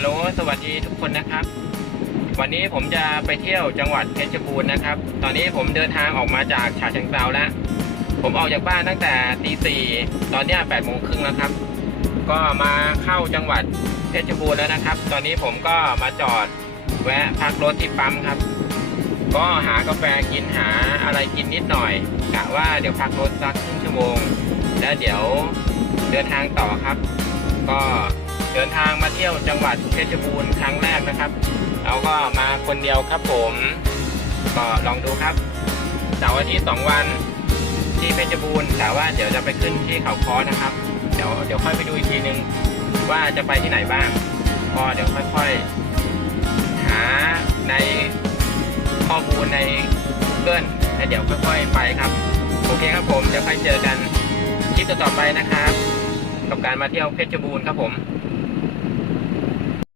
ฮัลโหล สวัสดีทุกคนนะครับ วันนี้ผมจะไปเที่ยวจังหวัดเพชรบูรณ์นะครับ ตอนนี้ผมเดินทางออกมาจากฉะเชิงเทราแล้ว ผมออกจากบ้านตั้งแต่ตีสี่ตอนนี้แปดโมงครึ่งแล้วครับ ก็มาเข้าจังหวัดเพชรบูรณ์แล้วนะครับ ตอนนี้ผมก็มาจอดแวะพักรถที่ปั๊มครับ ก็หากาแฟกินหาอะไรกินนิดหน่อยกะว่าเดี๋ยวพักรถสักครึ่งชั่วโมง แล้วเดี๋ยวเดินทางต่อครับ ก็ เดินทางมาเที่ยวจังหวัดเพชรบูรณ์ครั้งแรกนะครับเราก็มาคนเดียวครับผม ก็ลองดูครับเสาร์อาทิตย์สองวันที่เพชรบูรณ์แต่ว่าเดี๋ยวจะไปขึ้นที่เขาคอนะครับ เดี๋ยวเดี๋ยวค่อยไปดูอีกทีนึงว่าจะไปที่ไหนบ้างก็เดี๋ยวค่อยๆ หาในข้อมูลใน Google แล้วเดี๋ยวค่อยๆ ไปครับ โอเคครับผมเดี๋ยวค่อยเจอกันคลิปต่อๆไปนะครับ กับการมาเที่ยวเพชรบูรณ์ครับผม